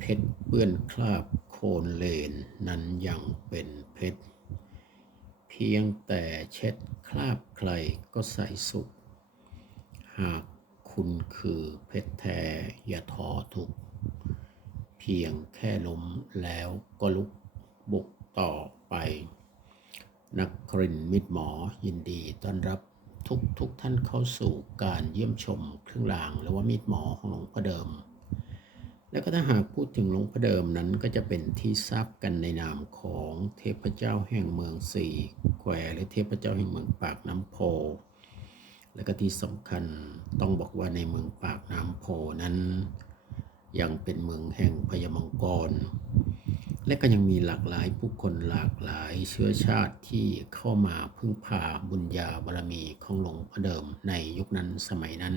เพชรเปื้อนคราบโคลนเลนนั้นยังเป็นเพชร เพียงแต่เช็ดคราบใครก็ใสสุข หากคุณคือเพชรแท้อย่าท้อทุก เพียงแค่ล้มแล้วก็ลุกบุกต่อไป นักกรินมิตรหมอยินดีต้อนรับทุกทุกท่านเข้าสู่การเยี่ยมชมเครื่องรางหรือว่ามิตรหมอของหลวงพ่อเดิม แล้วก็ถ้าหากพูดถึงหลวงพ่อเดิมนั้นก็จะเป็นที่ทราบกันในนามของเทพเจ้าแห่งเมืองสี่แควหรือเทพเจ้าแห่งเมืองปากน้ำโพ และก็ที่สำคัญต้องบอกว่าในเมืองปากน้ำโพนั้น ยังเป็นเมืองแห่งพญามังกร และก็ยังมีหลากหลายผู้คนหลากหลายเชื้อชาติที่เข้ามาพึ่งพาบุญญาบารมีของหลวงพ่อเดิมในยุคนั้นสมัยนั้น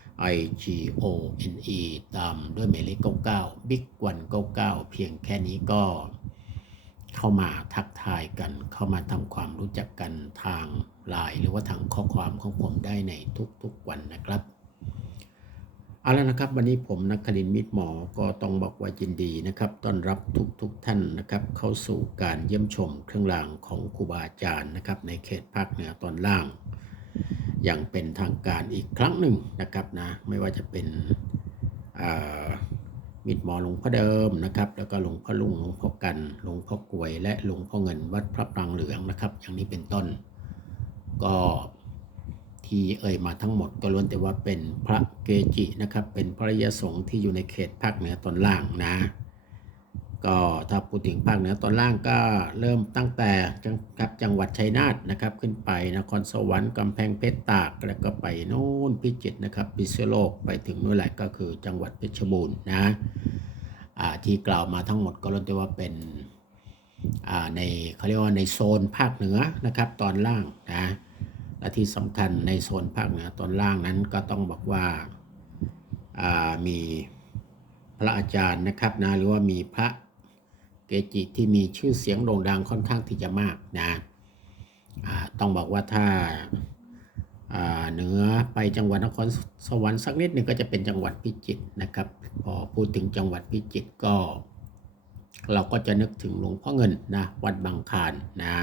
I G O N E ตามด้วยหมายเลข99 Big วัน99 เพียงแค่นี้ก็เข้ามาทักทายกัน เข้ามาทำความรู้จักกันทางไลน์หรือว่าทางข้อความของผมได้ในทุกๆวันนะครับเอาละนะครับ วันนี้ผมนักคลินมิตรหมอก็ต้องบอกว่ายินดีนะครับต้อนรับทุกๆทท่านนะครับ เข้าสู่การเยี่ยมชมเครื่องรางของครูบาอาจารย์นะครับ ในเขตภาคเหนือตอนล่าง อย่างเป็นทางการอีกครั้งหนึ่งนะครับนะไม่ว่าจะเป็นมิตรหมอหลวงพ่อเดิมนะครับ แล้วก็หลวงพ่อลุงหลวงพ่อกันหลวงพ่อกลวย และหลวงพ่อเงินวัดพระปรางเหลืองนะครับ อย่างนี้เป็นต้น ก็ที่เอ่ยมาทั้งหมดก็ล้วนแต่ว่าเป็นพระเกจินะครับ เป็นพระยสงฆ์ที่อยู่ในเขตภาคเหนือตอนล่างนะ ก็ถ้าพูดถึงภาคเหนือตอนล่างก็เริ่มตั้งแต่จังครับจังหวัดชัยนาทนะครับขึ้นไปนครสวรรค์กำแพงเพชรตากแล้วก็ไปโน่นพิจิตรนะครับพิษณุโลกไปถึงนู่นแหละก็คือจังหวัดเพชรบูรณ์นะที่กล่าวมาทั้งหมดก็ล้วนแต่ว่าเป็นในเขาเรียกว่าในโซนภาคเหนือนะครับตอนล่างนะและที่สำคัญในโซนภาคเหนือตอนล่างนั้นก็ต้องบอกว่าอ่ามีพระอาจารย์นะครับนะหรือว่ามีพระ เกจิที่มีชื่อเสียงโด่งดังค่อนข้างที่จะมากนะต้องบอกว่าถ้าเหนือไปจังหวัดนครสวรรค์สักนิดหนึ่งก็จะเป็นจังหวัดพิจิตรนะครับ พอพูดถึงจังหวัดพิจิตรก็ เราก็จะนึกถึงหลวงพ่อเงินนะวัดบางคานนะ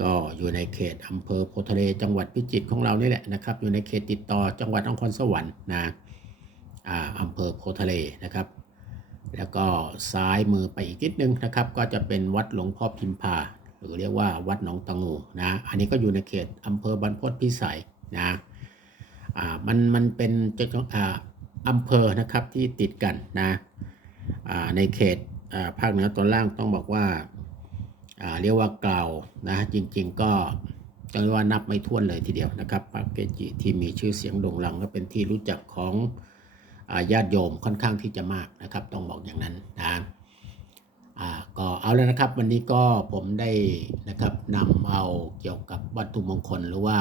ก็อยู่ในเขตอำเภอโพทะเลจังหวัดพิจิตรของเรานี่แหละนะครับ อยู่ในเขตติดต่อจังหวัดนครสวรรค์นะอ่าอำเภอโพทะเลนะครับ แล้วก็ซ้ายมือไปอีกนิดนึงนะครับ ก็จะเป็นวัดหลวงพ่อพิมพา หรือเรียกว่าวัดหนองตะงูนะอันนี้ก็อยู่ในเขตอำเภอบรรพตพิสัยนะอ่ามันมันเป็นจะอ่าอำเภอนะครับที่ติดกันนะอ่าในเขตอ่าภาคเหนือตอนล่างต้องบอกว่าอ่าเรียกว่าเกล่าวนะจริงๆก็ต้องเรียกว่านับไม่ถ้วนเลยทีเดียวนะครับพระเกจิที่มีชื่อเสียงโด่งดังก็เป็นที่รู้จักของ ญาติโยมค่อนข้างที่จะมากนะครับ ต้องบอกอย่างนั้นนะก็เอาแล้วนะครับ วันนี้ก็ผมได้นะครับนำเอาเกี่ยวกับวัตถุมงคลหรือว่า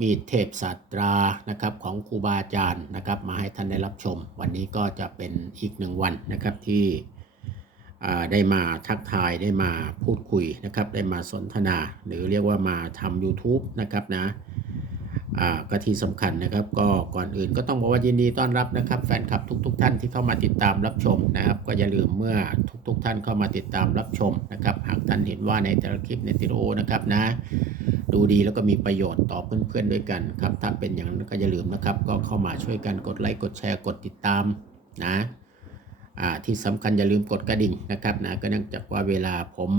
มีดเทพศาสตรานะครับของครูบาอาจารย์นะครับ มาให้ท่านได้รับชม วันนี้ก็จะเป็นอีกหนึ่งวันนะครับที่ได้มาทักทายได้มาพูดคุยนะครับ ได้มาสนทนา หรือเรียกว่ามาทำ YouTube นะครับนะ อ่าก็ที่สำคัญนะครับ ก็ก่อนอื่นก็ต้องบอกว่ายินดีต้อนรับนะครับ แฟนคลับทุก ๆ ท่านที่เข้ามาติดตามรับชมนะครับ ก็อย่าลืมเมื่อทุก ๆ ท่านเข้ามาติดตามรับชมนะครับ หากท่านเห็นว่าในแต่ละคลิปในติโอนะครับนะ ดูดีแล้วก็มีประโยชน์ต่อเพื่อนๆด้วยกันครับ ถ้าเป็นอย่างนั้นก็อย่าลืมนะครับ ก็เข้ามาช่วยกันกดไลค์กดแชร์กดติดตามนะอ่าที่สำคัญอย่าลืมกดกระดิ่งนะครับนะก็เนื่องจากว่าเวลาผม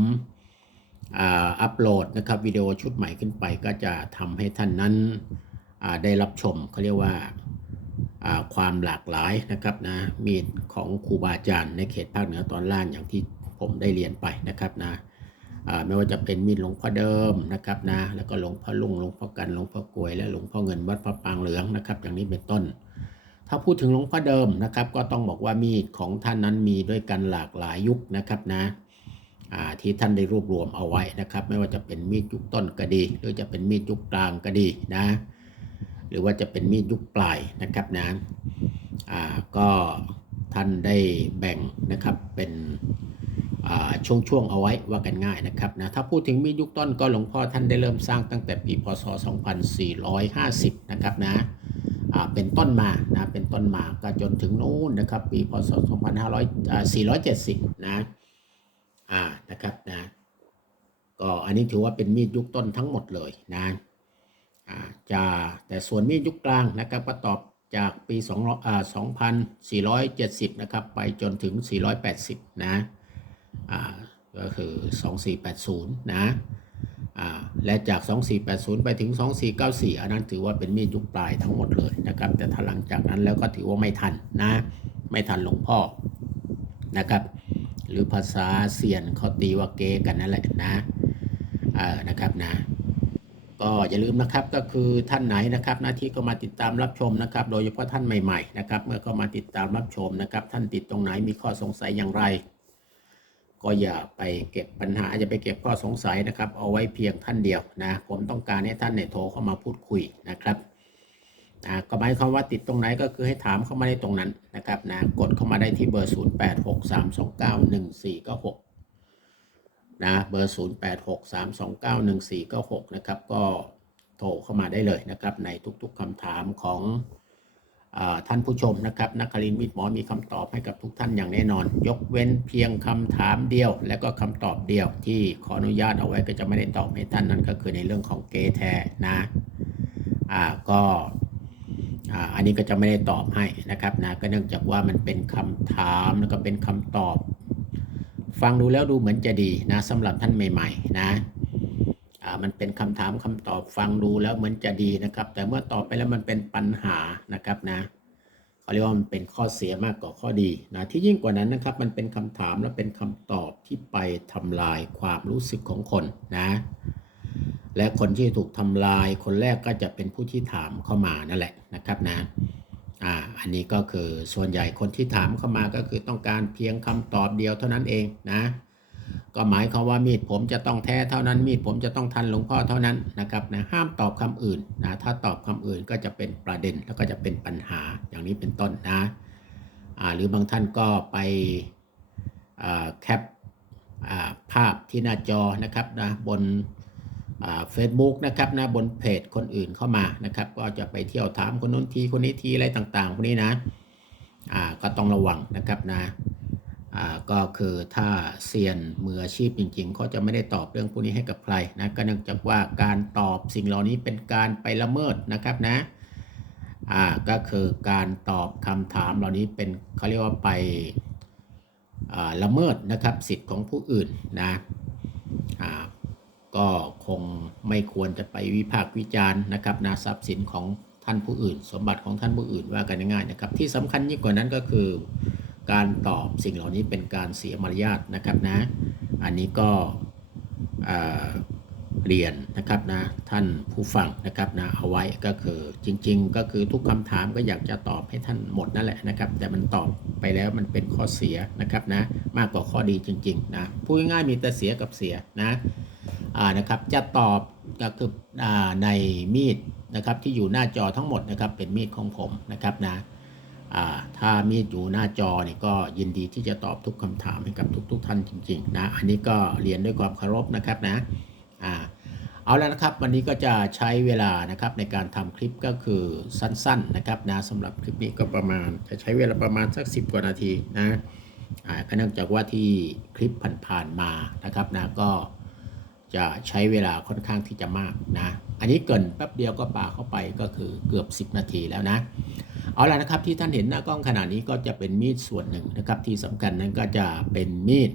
อ่าอัปโหลดนะครับวิดีโอชุดใหม่ขึ้นไปก็จะทำให้ท่านนั้น ได้รับชมเขาเรียกว่าความหลากหลายนะครับนะมีดของครูบาอาจารย์ในเขตภาคเหนือตอนล่างอย่างที่ผมได้เรียนไปนะครับนะไม่ว่าจะเป็นมีดหลวงพ่อเดิมนะครับนะแล้วก็หลวงพ่อลุงหลวงพ่อกันหลวงพ่อกลวย และหลวงพ่อเงินวัดพระปางเหลืองนะครับ อย่างนี้เป็นต้น ถ้าพูดถึงหลวงพ่อเดิมนะครับ ก็ต้องบอกว่ามีดของท่านนั้นมีด้วยกันหลากหลายยุคนะครับนะที่ท่านได้รวบรวมเอาไว้นะครับ ไม่ว่าจะเป็นมีดยุคต้นก็ดี หรือจะเป็นมีดยุคกลางก็ดีนะ หรือว่าจะเป็นมีดยุคปลายนะครับนะอ่าก็ท่านได้แบ่งนะครับเป็นอ่าช่วงๆเอาไว้ว่ากันง่ายนะครับนะถ้าพูดถึงมีดยุคต้นก็หลวงพ่อท่านได้เริ่มสร้างตั้งแต่ปีพศ 2450 นะครับนะอ่าเป็นต้นมานะเป็นต้นมาก็จนถึงนู้นนะครับปีพศ 25470 นะอ่านะครับนะก็อันนี้ถือว่าเป็นมีดยุคต้นทั้งหมดเลยนะ จะแต่ส่วนมีดยุคกลางนะครับก็ตอบจากปี2อ่า2470 นะครับ ไปจนถึง 480 นะอ่าก็คือ 2480 นะอ่าและจาก 2480 ไปถึง 2494 อันนั้นถือว่าเป็นมีดยุคปลายทั้งหมดเลยนะครับ แต่ถ้าหลังจากนั้นแล้วก็ถือว่าไม่ทันนะ ไม่ทันหลวงพ่อนะครับ หรือภาษาเซียนเขาตีว่าเกกันนั่นแหละนะอ่านะครับนะ ก็อย่าลืมนะครับก็คือท่านไหนนะครับหน้าที่ก็มาติดตามรับชมนะครับ โดยเฉพาะท่านใหม่ๆนะครับ เมื่อเขามาติดตามรับชมนะครับ ท่านติดตรงไหนมีข้อสงสัยอย่างไร ก็อย่าไปเก็บปัญหาอย่าไปเก็บข้อสงสัยนะครับ เอาไว้เพียงท่านเดียวนะผมต้องการให้ท่านเนี่ยโทรเข้ามาพูดคุยนะครับนะก็หมายความว่าติดตรงไหนก็คือให้ถามเข้ามาในตรงนั้นนะครับนะกดเข้ามาได้ที่เบอร์ 0863291496 นะเบอร์ 0863291496 นะครับ ก็โทรเข้ามาได้เลยนะครับ ในทุกๆคำถามของอท่านผู้ชมนะครับนักคลินมิตรหมอมีคำตอบให้กับทุกท่านอย่างแน่นอน ยกเว้นเพียงคำถามเดียว และก็คำตอบเดียวที่ขออนุญาตเอาไว้ก็จะไม่ได้ตอบให้ท่านนั่นก็คือในเรื่องของเกแทนะอ่าก็อ่าอันนี้ก็จะไม่ได้ตอบให้นะครับนะก็เนื่องจากว่ามันเป็นคำถามแล้วก็เป็นคำตอบ ฟังดูแล้วดูเหมือนจะดีนะสำหรับท่านใหม่ ๆ นะอ่ามันเป็นคำถามคำตอบฟังดูแล้วเหมือนจะดีนะครับ แต่เมื่อตอบไปแล้วมันเป็นปัญหานะครับนะเขาเรียกว่ามันเป็นข้อเสียมากกว่าข้อดีนะที่ยิ่งกว่านั้นนะครับ มันเป็นคำถามและเป็นคำตอบที่ไปทำลายความรู้สึกของคนนะและคนที่ถูกทำลายคนแรกก็จะเป็นผู้ที่ถามเข้ามานั่นแหละนะครับนะ อ่าอันนี้ก็คือส่วนใหญ่คนที่ถามเข้ามาก็คือต้องการเพียงคำตอบเดียวเท่านั้นเองนะก็หมายความว่ามีดผมจะต้องแท้เท่านั้น มีดผมจะต้องทันหลวงพ่อเท่านั้นนะครับนะห้ามตอบคำอื่นนะถ้าตอบคำอื่นก็จะเป็นประเด็นแล้วก็จะเป็นปัญหาอย่างนี้เป็นต้นนะอ่าหรือบางท่านก็ไปอ่าแคปอ่าภาพที่หน้าจอนะครับนะบน เฟซบุ๊กนะครับนะบนเพจคนอื่นเข้ามานะครับ ก็จะไปเที่ยวถามคนนู้นทีคนนี้ทีอะไรต่างๆพวกนี้นะอ่าก็ต้องระวังนะครับนะอ่าก็คือถ้าเซียนมืออาชีพจริงๆเขาจะไม่ได้ตอบเรื่องพวกนี้ให้กับใครนะก็เนื่องจากว่าการตอบสิ่งเหล่านี้เป็นการไปละเมิดนะครับนะอ่าก็คือการตอบคำถามเหล่านี้เป็นเขาเรียกว่าไปอ่าละเมิดนะครับสิทธิ์ของผู้อื่นนะอ่า ก็คงไม่ควรจะไปวิพากษ์วิจารณ์นะครับนะทรัพย์สินของท่านผู้อื่น สมบัติของท่านผู้อื่นว่ากันง่ายๆนะครับ ที่สำคัญยิ่งกว่านั้นก็คือ การตอบสิ่งเหล่านี้เป็นการเสียมารยาทนะครับนะ อันนี้ก็เเรียนนะครับนะท่านผู้ฟังนะครับนะเอาไว้ก็คือจริง ๆ ก็คือทุกคำถามก็อยากจะตอบให้ท่านหมดนั่นแหละนะครับ แต่มันตอบไปแล้วมันเป็นข้อเสียนะครับนะมากกว่าข้อดีจริง ๆ นะพูดง่ายๆมีแต่เสียกับเสียนะ นะครับจะตอบก็คือในมีดนะครับที่อยู่หน้าจอทั้งหมดนะครับเป็นมีดของผมนะครับนะถ้ามีดอยู่หน้าจอเนี่ยก็ยินดีที่จะตอบทุกคำถามให้กับทุกๆท่านจริงๆนะอันนี้ก็เรียนด้วยความเคารพนะครับนะอ่าเอาแล้วนะครับวันนี้ก็จะใช้เวลานะครับในการทำคลิปก็คือสั้นๆนะครับนะสำหรับคลิปนี้ก็ประมาณจะใช้เวลาประมาณสัก 10 กว่านาทีนะอ่าก็เนื่องจากว่าที่คลิปผ่านๆมานะครับนะก็ จะใช้เวลาค่อนข้างที่จะมากนะ อันนี้เกินแป๊บเดียวก็ปาเข้าไปก็คือเกือบ 10 นาทีแล้วนะ เอาละนะครับที่ท่านเห็นหน้ากล้องขนาดนี้ก็จะเป็นมีดส่วนหนึ่งนะครับ ที่สำคัญนั้นก็จะเป็นมีด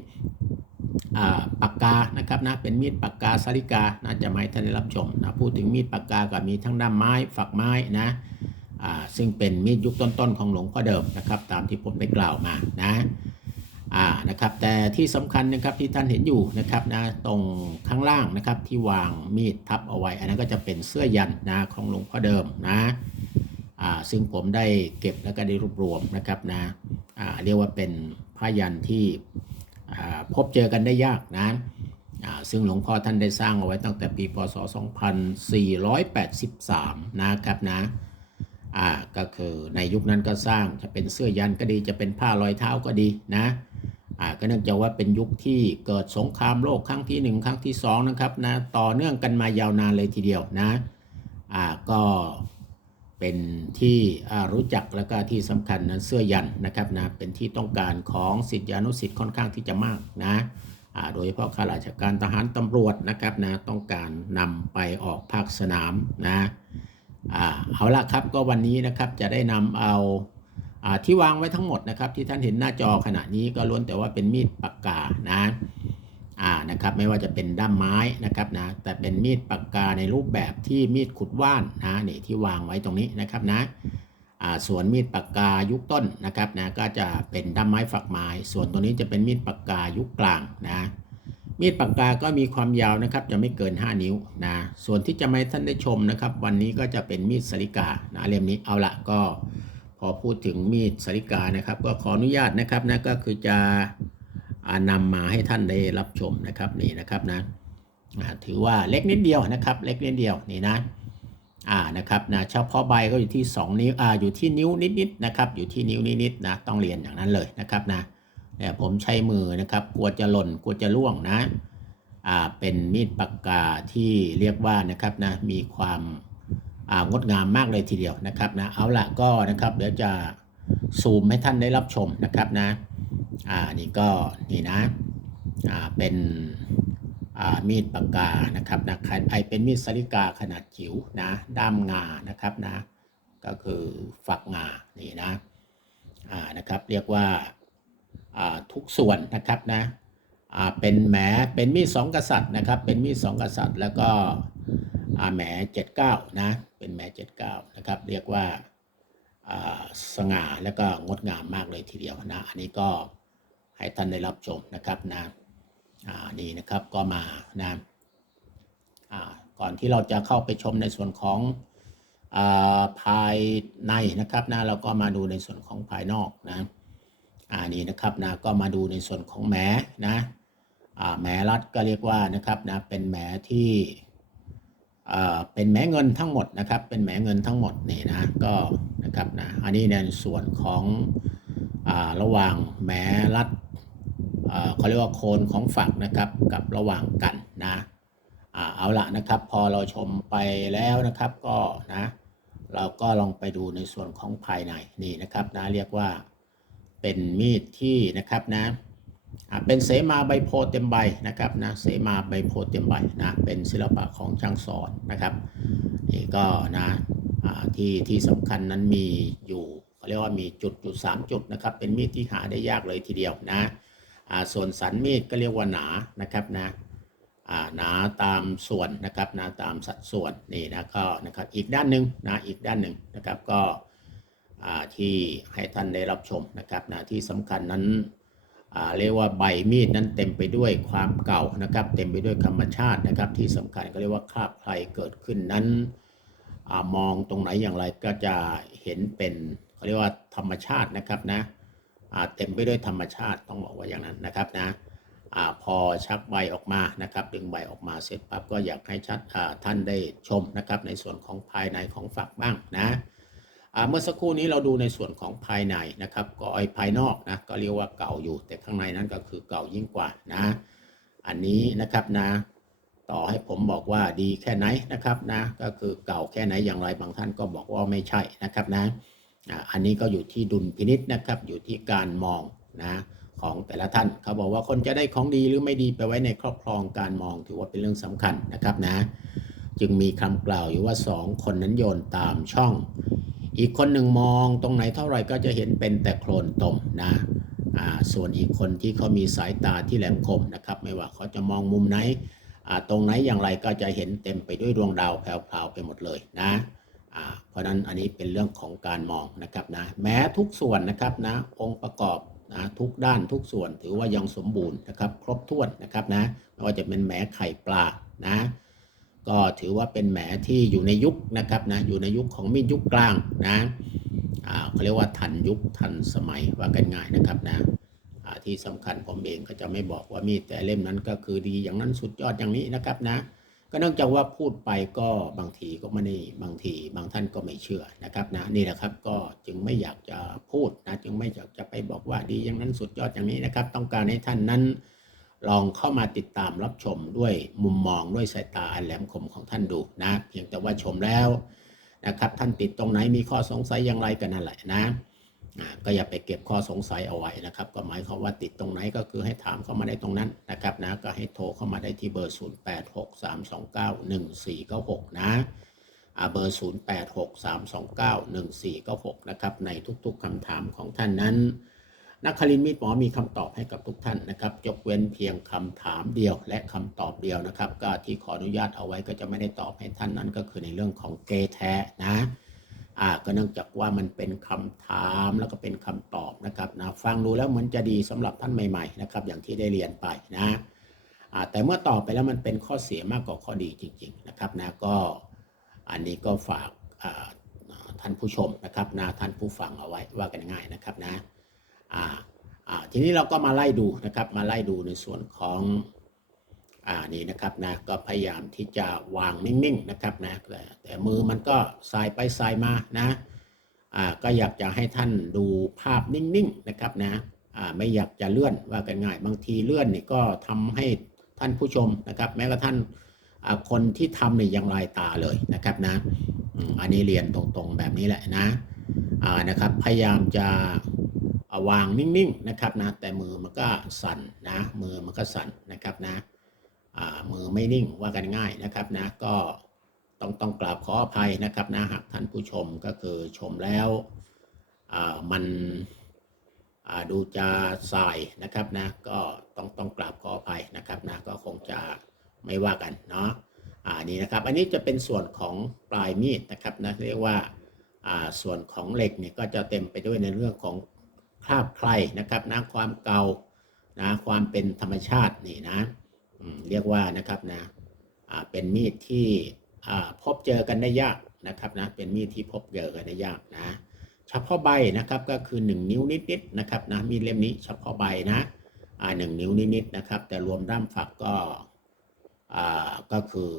ปากกานะครับนะเป็นมีดปากกาสาริกาน่าจะไมาให้ท่านได้รับชมนะพูดถึงมีดปากกาก็มีทั้งด้ามไม้ฝักไม้นะซึ่งเป็นมีดยุคต้นๆของหลวงพ่อเดิมนะครับ ตามที่ผมได้กล่าวมานะ อ่านะครับแต่ที่สำคัญนะครับที่ท่านเห็นอยู่นะครับนะตรงข้างล่างนะครับที่วางมีดทับเอาไว้ อันนั้นก็จะเป็นเสื้อยันนะของหลวงพ่อเดิมนะอ่าซึ่งผมได้เก็บแล้วก็ได้รวบรวมนะครับนะอ่าเรียกว่าเป็นผ้ายันที่อ่าพบเจอกันได้ยากนะอ่าซึ่งหลวงพ่อท่านได้สร้างเอาไว้ตั้งแต่ปีพศ 2483 นะครับนะอ่าก็คือในยุคนั้นก็สร้างจะเป็นเสื้อยันก็ดีจะเป็นผ้ารอยเท้าก็ดีนะ อ่าก็เนื่องจากว่าเป็นยุคที่เกิดสงครามโลกครั้งที่ 1 ครั้งที่2นะครับนะต่อเนื่องกันมายาวนานเลยทีเดียวนะอ่าก็เป็นที่รู้จักแล้วก็ที่สำคัญนะเสื้อยันนะครับนะเป็นที่ต้องการของสิทธิอนุสิทธิ์ค่อนข้างที่จะมากนะอ่าโดยเฉพาะข้าราชการทหารตำรวจนะครับนะต้องการนำไปออกภาคสนามนะอ่าเอาละครับก็วันนี้นะครับจะได้นำเอา ที่วางไว้ทั้งหมดนะครับ ที่ท่านเห็นหน้าจอขณะนี้ก็ล้วนแต่ว่าเป็นมีดปากกานะอ่านะครับไม่ว่าจะเป็นด้ามไม้นะครับนะแต่เป็นมีดปากกาในรูปแบบที่มีดขุดว่านนะนี่ที่วางไว้ตรงนี้นะครับนะอ่าส่วนมีดปากกายุคต้นนะครับนะก็จะเป็นด้ามไม้ฝักไม้ ส่วนตัวนี้จะเป็นมีดปากกายุคกลางนะมีดปากกาก็มีความยาวนะครับจะไม่เกิน 5 นิ้วนะส่วนที่จะไมาให้ท่านได้ชมนะครับ วันนี้ก็จะเป็นมีดสริกานะเล่มนี้เอาละก็ พอพูดถึงมีดสริกานะครับ ก็ขออนุญาตนะครับนะก็คือจะอ่านำมาให้ท่านได้รับชมนะครับนี่นะครับนะถือว่าเล็กนิดเดียวนะครับ เล็กนิดเดียวนี่นะอ่านะครับนะเฉพาะใบก็อยู่ที่ 2 นิ้วอ่าอยู่ที่นิ้วนิดๆนะครับอยู่ที่นิ้วนิดๆนะต้องเรียนอย่างนั้นเลยนะครับนะเนี่ยผมใช้มือนะครับกลัวจะหล่นกลัวจะล่วงนะอ่าเป็นมีดปากกาที่เรียกว่านะครับนะมีความ งดงามมากเลยทีเดียวนะครับนะเอาละก็นะครับเดี๋ยวจะซูมให้ท่านได้รับชมนะครับนะอ่านี่ก็นี่นะอ่าเป็นอ่ามีดปากกานะครับนะไอเป็นมีดสลิกาขนาดจิ๋วนะด้ามงานะครับนะก็คือฝักงานี่นะอ่านะครับเรียกว่าอ่าทุกส่วนนะครับนะ เป็นแหมเป็นมีดสองกษัตริย์นะครับ เป็นมีดสองกษัตริย์ แล้วก็อ่าแหมเจ็ดเก้านะ เป็นแหมเจ็ดเก้านะครับ เรียกว่าอ่าสง่าแล้วก็งดงามมากเลยทีเดียวนะ อันนี้ก็ให้ท่านได้รับชมนะครับนะอ่านี่นะครับก็มานะอ่าก่อนที่เราจะเข้าไปชมในส่วนของอาภายในนะครับนะเราก็มาดูในส่วนของภายนอกนะอ่านี่นะครับนะก็มาดูในส่วนของแหมนะ แหมรัดก็เรียกว่านะครับนะเป็นแหมที่เป็นแหมเงินทั้งหมดนะครับ เป็นแหมเงินทั้งหมดนี่นะก็นะครับนะอันนี้ในส่วนของอระหว่างแหมรัดเขาเรียกว่าโคนของฝักนะครับกับระหว่างกันนะเอาละนะครับ พอเราชมไปแล้วนะครับก็นะเราก็ลองไปดูในส่วนของภายในนี่นะครับนะเรียกว่าเป็นมีดที่นะครับนะ เป็นเสมาใบโพเต็มใบนะครับนะเสมาใบโพเต็มใบนะเป็นศิลปะของช่างสอนนะครับนี่ก็นะที่ที่สำคัญนั้นมีอยู่เขาเรียกว่ามีจุดจุดสามจุดนะครับเป็นมีดที่หาได้ยากเลยทีเดียวนะส่วนสันมีดก็เรียกว่าหนานะครับนะหนาตามส่วนนะครับนะตามสัดส่วนนี่นะก็นะครับอีกด้านหนึ่งนะอีกด้านหนึ่งนะครับก็ที่ให้ท่านได้รับชมนะครับนะที่สำคัญนั้น เรียกว่าใบมีดนั้นเต็มไปด้วยความเก่านะครับ เต็มไปด้วยธรรมชาตินะครับ ที่สำคัญก็เรียกว่าคราบใครเกิดขึ้นนั้นอามองตรงไหนอย่างไรก็จะเห็นเป็นเขาเรียกว่าธรรมชาตินะครับนะอ่าเต็มไปด้วยธรรมชาติต้องบอกว่าอย่างนั้นนะครับนะอาพอชักใบออกมานะครับ ดึงใบออกมาเสร็จปั๊บก็อยากให้ชัดอ่าท่านได้ชมนะครับ ในส่วนของภายในของฝักบ้างนะ เมื่อสักครู่นี้เราดูในส่วนของภายในนะครับก็ไอภายนอกนะก็เรียกว่าเก่าอยู่ แต่ข้างในนั้นก็คือเก่ายิ่งกว่านะ อันนี้นะครับนะ ต่อให้ผมบอกว่าดีแค่ไหนนะครับนะ ก็คือเก่าแค่ไหนอย่างไรบางท่านก็บอกว่าไม่ใช่นะครับนะอันนี้ก็อยู่ที่ดุลพินิษนะครับอยู่ที่การมองนะของแต่ละท่านเขาบอกว่าคนจะได้ของดีหรือไม่ดีไปไว้ในครอบครองการมองถือว่าเป็นเรื่องสำคัญนะครับนะ จึงมีคำกล่าวอยู่ว่าสองคนนั้นโยนตามช่อง อีกคนหนึ่งมองตรงไหนเท่าไหร่ก็จะเห็นเป็นแต่โคลนตมนะส่วนอีกคนที่เขามีสายตาที่แหลมคมนะครับ ไม่ว่าเขาจะมองมุมไหนตรงไหนอย่างไรก็จะเห็นเต็มไปด้วยดวงดาวแพรวๆไปหมดเลยนะเพราะนั้นอันนี้เป็นเรื่องของการมองนะครับนะแม้ทุกส่วนนะครับนะองค์ประกอบนะทุกด้านทุกส่วนถือว่ายังสมบูรณ์นะครับ ครบถ้วนนะครับนะไม่ว่าจะเป็นแหมไข่ปลานะ ก็ถือว่าเป็นแหมที่อยู่ในยุคนะครับนะอยู่ในยุคของมีดยุคกลางนะเขาเรียกว่าทันยุคทันสมัยว่ากันง่ายนะครับนะที่สำคัญผมเองก็จะไม่บอกว่ามีดแต่เล่มนั้นก็คือดีอย่างนั้นสุดยอดอย่างนี้นะครับนะก็เนื่องจากว่าพูดไปก็บางทีก็ไม่ได้บางทีบางท่านก็ไม่เชื่อนะครับนะนี่แหละครับก็จึงไม่อยากจะพูดนะจึงไม่อยากจะไปบอกว่าดีอย่างนั้นสุดยอดอย่างนี้นะครับ ต้องการให้ท่านนั้น ลองเข้ามาติดตามรับชมด้วยมุมมองด้วยสายตาอันแหลมคมของท่านดูนะ เพียงแต่ว่าชมแล้วนะครับ ท่านติดตรงไหนมีข้อสงสัยอย่างไรกันนั่นแหละนะก็อย่าไปเก็บข้อสงสัยเอาไว้นะครับ ก็หมายความว่าติดตรงไหนก็คือให้ถามเข้ามาได้ตรงนั้นนะครับนะก็ให้โทรเข้ามาได้ที่เบอร์ 0863291496 นะอ่าเบอร์ 0863291496 นะครับในทุกๆคำถามของท่านนั้น นักคลินมีดหมอมีคำตอบให้กับทุกท่านนะครับยกเว้นเพียงคำถามเดียวและคำตอบเดียวนะครับ ก็ที่ขออนุญาตเอาไว้ก็จะไม่ได้ตอบให้ท่านนั้นก็คือในเรื่องของเกแท้นะอ่าก็เนื่องจากว่ามันเป็นคำถามแล้วก็เป็นคำตอบนะครับนะฟังดูแล้วเหมือนจะดีสำหรับท่านใหม่ๆนะครับอย่างที่ได้เรียนไปนะอ่าแต่เมื่อตอบไปแล้วมันเป็นข้อเสียมากกว่าข้อดีจริง ๆนะครับนะก็อันนี้ก็ฝากท่านผู้ชมนะครับนะท่านผู้ฟังเอาไว้ว่ากันง่ายนะครับนะ อ่าอ่าทีนี้เราก็มาไล่ดูนะครับมาไล่ดูในส่วนของอ่านี่นะครับนะก็พยายามที่จะวางนิ่งๆนะครับนะแต่แต่มือมันก็สายไปสายมานะอ่าก็อยากจะให้ท่านดูภาพนิ่งๆนะครับนะอ่าไม่อยากจะเลื่อนว่ากันง่าย บางทีเลื่อนนี่ก็ทำให้ท่านผู้ชมนะครับ แม้กระทั่งคนที่ทำเนี่ยยังลายตาเลยนะครับนะอันนี้เรียนตรงๆแบบนี้แหละนะนะครับพยายามจะ วางนิ่งๆนะครับนะแต่มือมันก็สั่นนะมือมันก็สั่นนะครับนะมือไม่นิ่งว่ากันง่ายนะครับนะก็ต้องต้องกราบขออภัยนะครับนะหากท่านผู้ชมก็คือชมแล้วมันดูจะสายนะครับนะก็ต้องต้องกราบขออภัยนะครับนะก็คงจะไม่ว่ากันเนาะอ่านี่นะครับอันนี้จะเป็นส่วนของปลายมีดนะครับนะเรียกว่าส่วนของเหล็กเนี่ยก็จะเต็มไปด้วยในเรื่องของ คราบใครนะครับนะความเก่านะความเป็นธรรมชาตินี่นะเรียกว่านะครับนะเป็นมีดที่พบเจอกันได้ยากนะครับนะเป็นมีดที่พบเจอกันได้ยากนะเฉพาะใบนะครับก็คือ 1 นิ้วนิดๆนะครับนะมีดเล่มนี้เฉพาะใบนะหนึ่งนิ้วนิดๆนะครับ แต่รวมด้ามฝักก็ก็คือ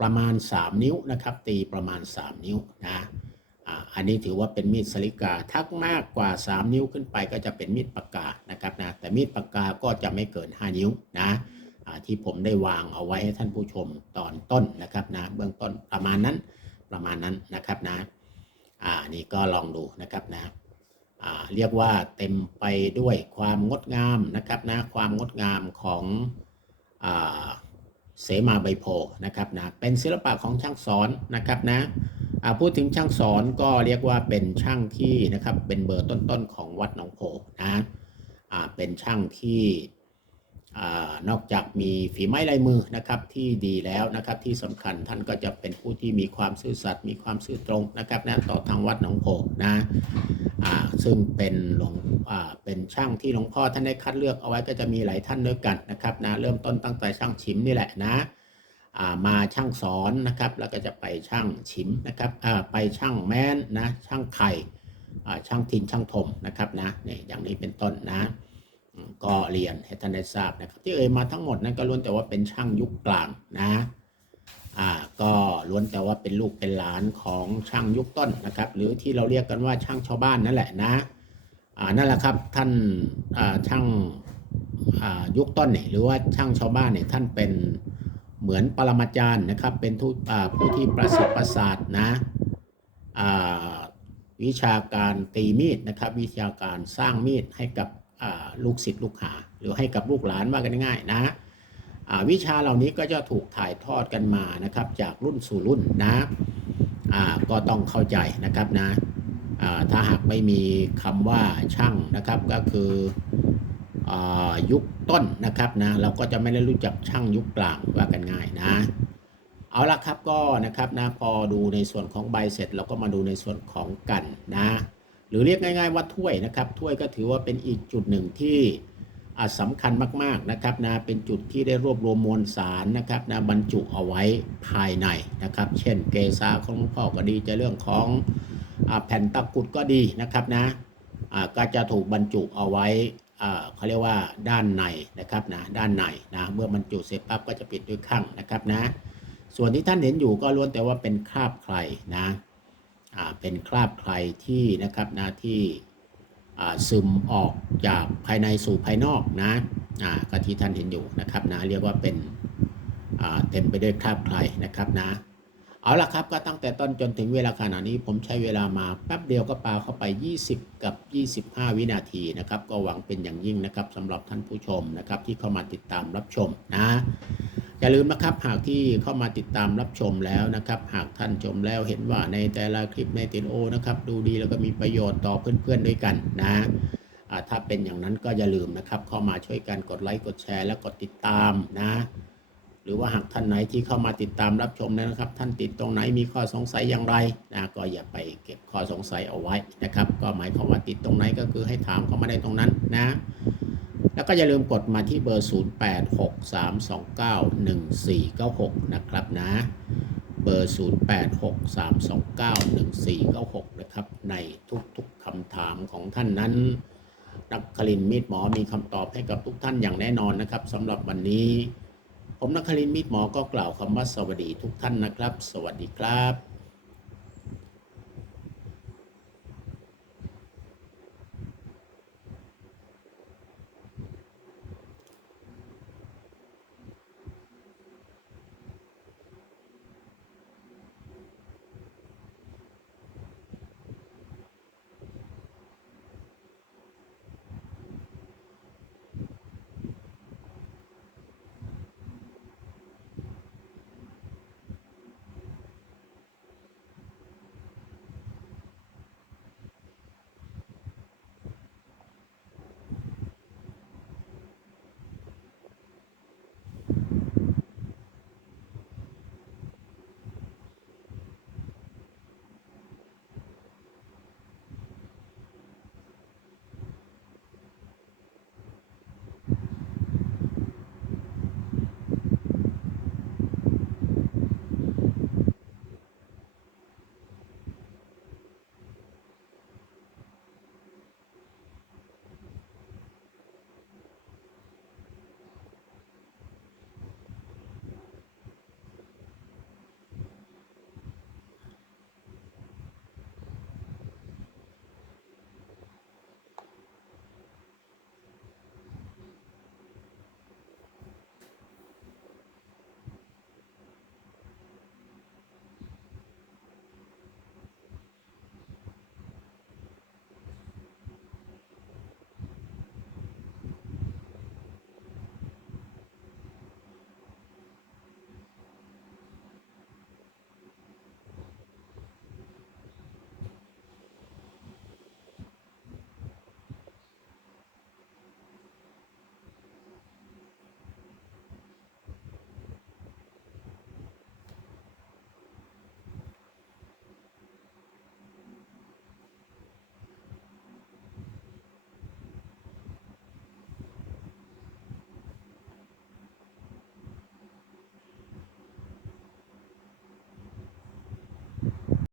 ประมาณ 3 นิ้วนะครับ ตีประมาณ 3 นิ้วนะ อันนี้ถือว่าเป็นมีดสลิกาทักมากกว่า 3 นิ้วขึ้นไปก็จะเป็นมีดปากกานะครับนะแต่มีดปากกาก็จะไม่เกิน 5 นิ้วนะที่ผมได้วางเอาไว้ให้ท่านผู้ชมตอนต้นนะครับนะเบื้องต้นประมาณนั้นประมาณนั้นนะครับนะอ่านี่ก็ลองดูนะครับนะอ่าเรียกว่าเต็มไปด้วยความงดงามนะครับนะความงดงามของอ่าเสมาใบโพนะครับนะเป็นศิลปะของช่างสอนนะครับนะ พูดถึงช่างสอนก็เรียกว่าเป็นช่างที่นะครับเป็นเบอร์ต้นๆของวัดหนองโพนะเป็นช่างที่อนอกจากมีฝีไม้ลายมือนะครับที่ดีแล้วนะครับที่สำคัญท่านก็จะเป็นผู้ที่มีความซื่อสัตย์มีความซื่อตรงนะครับนะต่อทางวัดหนองโพนะซึ่งเป็นหลวงเป็นช่างที่หลวงพ่อท่านได้คัดเลือกเอาไว้ก็จะมีหลายท่านด้วยกันนะครับนะเริ่มต้นตั้งแต่ช่างชิมนี่แหละนะ มาช่างสอนนะครับ แล้วก็จะไปช่างชิมนะครับไปช่างแม้นนะช่างไข่ช่างทินช่างถมนะครับนะเนี่ยอย่างนี้เป็นต้นนะ ก็เรียนให้ท่านได้ทราบนะครับ ที่เอ่ยมาทั้งหมดนั้นก็ล้วนแต่ว่าเป็นช่างยุคกลางนะอ่าก็ล้วนแต่ว่าเป็นลูกเป็นหลานของช่างยุคต้นนะครับ หรือที่เราเรียกกันว่าช่างชาวบ้านนั่นแหละนะอ่านั่นแหละครับท่านอ่าช่างอ่ายุคต้นเนี่ยหรือว่าช่างชาวบ้านเนี่ยท่านเป็น เหมือนปรมาจารย์นะครับ เป็นผู้ที่ประสิทธิ์ประสาทนะวิชาการตีมีดนะครับ วิชาการสร้างมีดให้กับลูกศิษย์ลูกหา หรือให้กับลูกหลานว่ากันง่ายนะวิชาเหล่านี้ก็จะถูกถ่ายทอดกันมานะครับ จากรุ่นสู่รุ่นนะก็ต้องเข้าใจนะครับนะถ้าหากไม่มีคำว่าช่างนะครับก็คือ ยุคต้นนะครับนะเราก็จะไม่ได้รู้จักช่างยุคกลางว่ากันง่ายนะ เอาละครับก็นะครับนะพอดูในส่วนของใบเสร็จเราก็มาดูในส่วนของกันนะ หรือเรียกง่าย ๆ ว่าถ้วยนะครับถ้วยก็ถือว่าเป็นอีกจุดหนึ่งที่อ่าสำคัญมากๆนะครับนะเป็นจุดที่ได้รวบรวมมวลสารนะครับนะบรรจุเอาไว้ภายในนะครับ เช่นเกษาของหลวงพ่อก็ดีจะเรื่องของอแผ่นตะกุดก็ดีนะครับนะก็จะถูกบรรจุเอาไว้ เขาเรียกว่าด้านในนะครับนะด้านในนะเมื่อบรรจุเสร็จปั๊บก็จะปิดด้วยข้างนะครับนะส่วนที่ท่านเห็นอยู่ก็ล้วนแต่ว่าเป็นคราบใครนะเป็นคราบใครที่นะครับนะที่ซึมออกจากภายในสู่ภายนอกนะก็ที่ท่านเห็นอยู่นะครับนะเรียกว่าเป็นเต็มไปด้วยคราบใครนะครับนะ เอาละครับก็ตั้งแต่ต้นจนถึงเวลาขณะนี้ผมใช้เวลามาแป๊บเดียวก็ปาเข้าไป 20 กับ 25 วินาทีนะครับก็หวังเป็นอย่างยิ่งนะครับสำหรับท่านผู้ชมนะครับที่เข้ามาติดตามรับชมนะอย่าลืมนะครับหากที่เข้ามาติดตามรับชมแล้วนะครับหากท่านชมแล้วเห็นว่าในแต่ละคลิปในติโอนะครับดูดีแล้วก็มีประโยชน์ต่อเพื่อนๆด้วยกันนะถ้าเป็นอย่างนั้นก็อย่าลืมนะครับเข้ามาช่วยกันกดไลค์กดแชร์และกดติดตามนะ หรือว่าหากท่านไหนที่เข้ามาติดตามรับชมแล้วนะครับ ท่านติดตรงไหนมีข้อสงสัยอย่างไรนะก็อย่าไปเก็บข้อสงสัยเอาไว้นะครับ ก็หมายความว่าติดตรงไหนก็คือให้ถามเข้ามาได้ตรงนั้นนะแล้วก็อย่าลืมกดมาที่เบอร์ 0863291496 นะครับนะ เบอร์ 0863291496 นะครับ ในทุกๆคำถามของท่านนั้น นักคลินมีดหมอมีคำตอบให้กับทุกท่านอย่างแน่นอนนะครับสำหรับวันนี้ ผมนักคลินมีดหมอก็กล่าวคำว่าสวัสดีทุกท่านนะครับ สวัสดีครับ